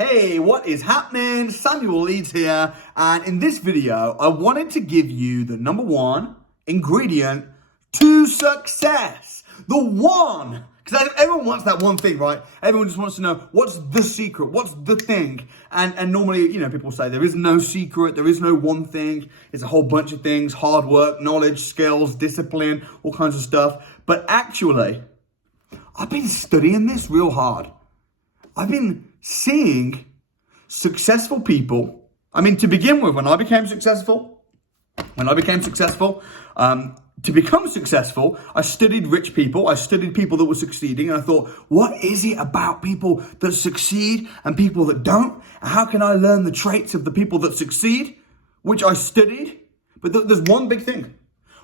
Hey, what is happening? Samuel Leeds here, and in this video, I wanted to give you the number one ingredient to success. The one, because everyone wants that one thing, right? Everyone just wants to know, what's the secret? What's the thing? And normally, people say there is no secret, there is no one thing. It's a whole bunch of things, hard work, knowledge, skills, discipline, all kinds of stuff. But actually, I've been studying this real hard. I've been seeing successful people. I mean, to begin with, when I became successful, to become successful, I studied rich people. I studied people that were succeeding. And I thought, what is it about people that succeed and people that don't? And how can I learn the traits of the people that succeed? Which I studied. But there's one big thing.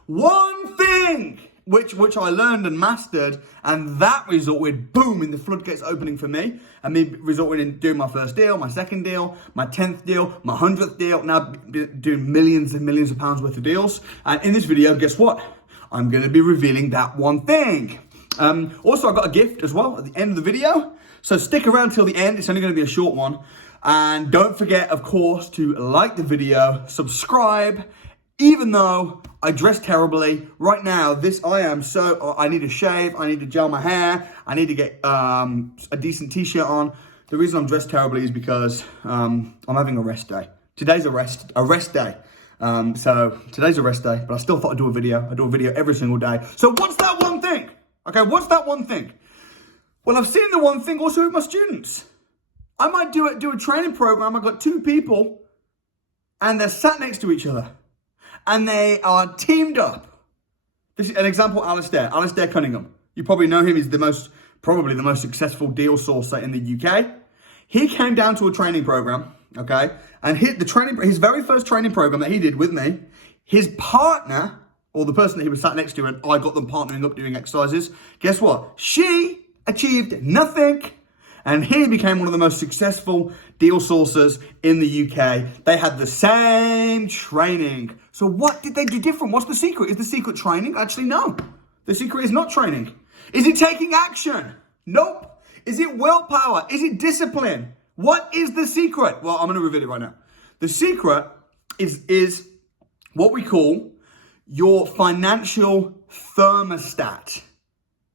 One thing! Which I learned and mastered, and that resulted, boom, in the floodgates opening for me, and me resulting in doing my first deal, my second deal, my 10th deal, my 100th deal, now doing millions and millions of pounds worth of deals. And in this video, guess what? I'm going to be revealing that one thing. Also, I got a gift as well at the end of the video, so stick around till the end. It's only going to be a short one. And don't forget, of course, to like the video, subscribe. Even though I dress terribly, right now, I need to shave, I need to gel my hair, I need to get a decent t-shirt on. The reason I'm dressed terribly is because I'm having a rest day. Today's a rest day. So today's a rest day, but I still thought I'd do a video. I do a video every single day. So what's that one thing? Okay, what's that one thing? Well, I've seen the one thing also with my students. I might do a training program. I've got two people and they're sat next to each other. And they are teamed up. This is an example, Alistair Cunningham. You probably know him. He's probably the most successful deal sourcer in the UK. He came down to a training program, okay? And his very first training program that he did with me, his partner, or the person that he was sat next to, and I got them partnering up doing exercises. Guess what? She achieved nothing. And he became one of the most successful deal sourcers in the UK. They had the same training. So what did they do different? What's the secret? Is the secret training? Actually, no. The secret is not training. Is it taking action? Nope. Is it willpower? Is it discipline? What is the secret? Well, I'm going to reveal it right now. The secret is what we call your financial thermostat.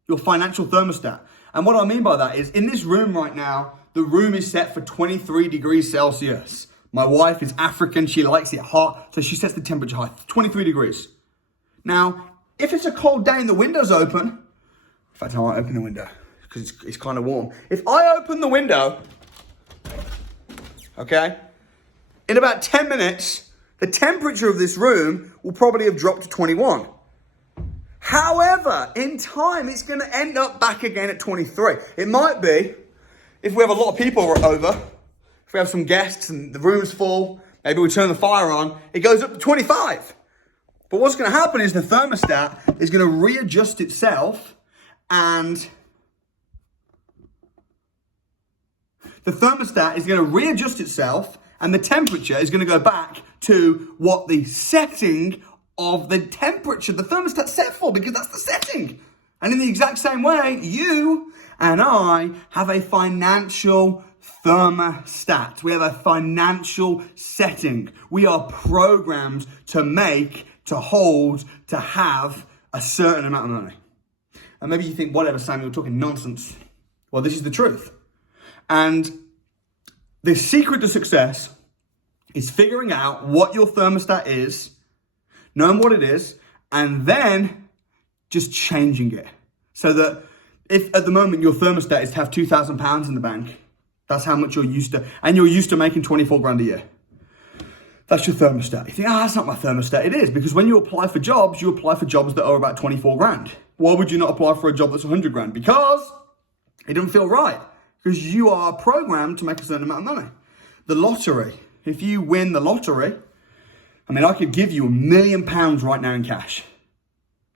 Your financial thermostat. And what I mean by that is, in this room right now, the room is set for 23 degrees Celsius. My wife is African, she likes it hot, so she sets the temperature high, 23 degrees. Now, if it's a cold day and the window's open, in fact, I might open the window, because it's kind of warm. If I open the window, okay, in about 10 minutes, the temperature of this room will probably have dropped to 21. However, in time, it's going to end up back again at 23. It might be, if we have a lot of people over, if we have some guests and the room's full, maybe we turn the fire on, it goes up to 25. But what's going to happen is the thermostat is going to readjust itself, and the temperature is going to go back to what the setting of the temperature the thermostat set for, because that's the setting. And in the exact same way, you and I have a financial thermostat. We have a financial setting. We are programmed to make, to hold, to have a certain amount of money. And maybe you think, whatever, Sam, you're talking nonsense. Well, this is the truth. And the secret to success is figuring out what your thermostat is, knowing what it is, and then just changing it. So that if at the moment your thermostat is to have £2,000 in the bank, that's how much you're used to, and you're used to making 24 grand a year. That's your thermostat. You think, that's not my thermostat. It is, because when you apply for jobs, you apply for jobs that are about 24 grand. Why would you not apply for a job that's 100 grand? Because it doesn't feel right. Because you are programmed to make a certain amount of money. The lottery, if you win the lottery, I could give you £1 million right now in cash.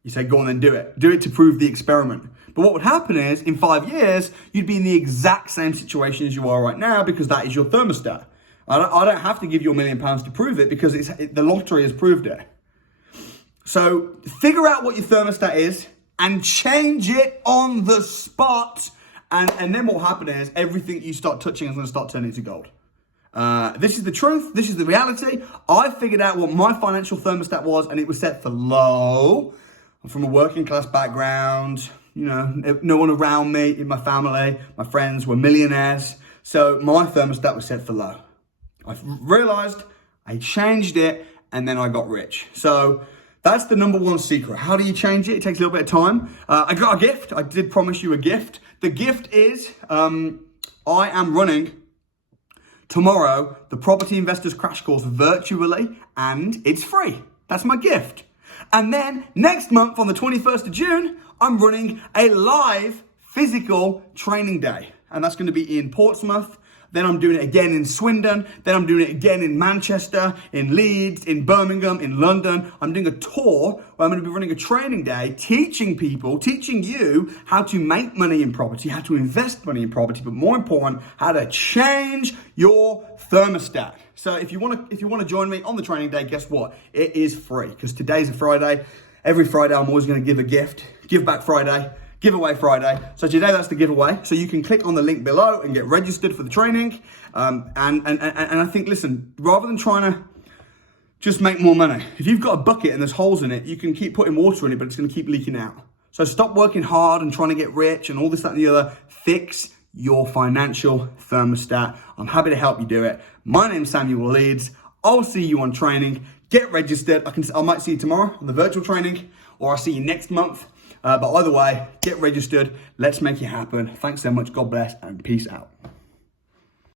You say, go on then, do it. Do it to prove the experiment. But what would happen is, in 5 years, you'd be in the exact same situation as you are right now, because that is your thermostat. I don't have to give you £1 million to prove it, because the lottery has proved it. So figure out what your thermostat is and change it on the spot And then what will happen is everything you start touching is going to start turning to gold. This is the truth. This is the reality. I figured out what my financial thermostat was, and it was set for low. I'm from a working class background. You know, no one around me in my family, my friends were millionaires. So my thermostat was set for low. I realized, I changed it, and then I got rich. So that's the number one secret. How do you change it? It takes a little bit of time. I got a gift. I did promise you a gift. The gift is I am running tomorrow the Property Investors Crash Course virtually, and it's free. That's my gift. And then next month on the 21st of June, I'm running a live physical training day. And that's going to be in Portsmouth. Then I'm doing it again in Swindon. Then I'm doing it again in Manchester, in Leeds, in Birmingham, in London. I'm doing a tour where I'm going to be running a training day, teaching you how to make money in property, how to invest money in property, but more important, how to change your thermostat. So if you want to join me on the training day, guess what? It is free, because today's a Friday. Every Friday, I'm always going to give a gift. Give back Friday. Giveaway Friday. So today that's the giveaway. So you can click on the link below and get registered for the training. And I think, listen, rather than trying to just make more money, if you've got a bucket and there's holes in it, you can keep putting water in it, but it's going to keep leaking out. So stop working hard and trying to get rich and all this, that, and the other. Fix your financial thermostat. I'm happy to help you do it. My name's Samuel Leeds. I'll see you on training. Get registered. I might see you tomorrow on the virtual training, or I'll see you next month. But either way, get registered. Let's make it happen. Thanks so much. God bless and peace out.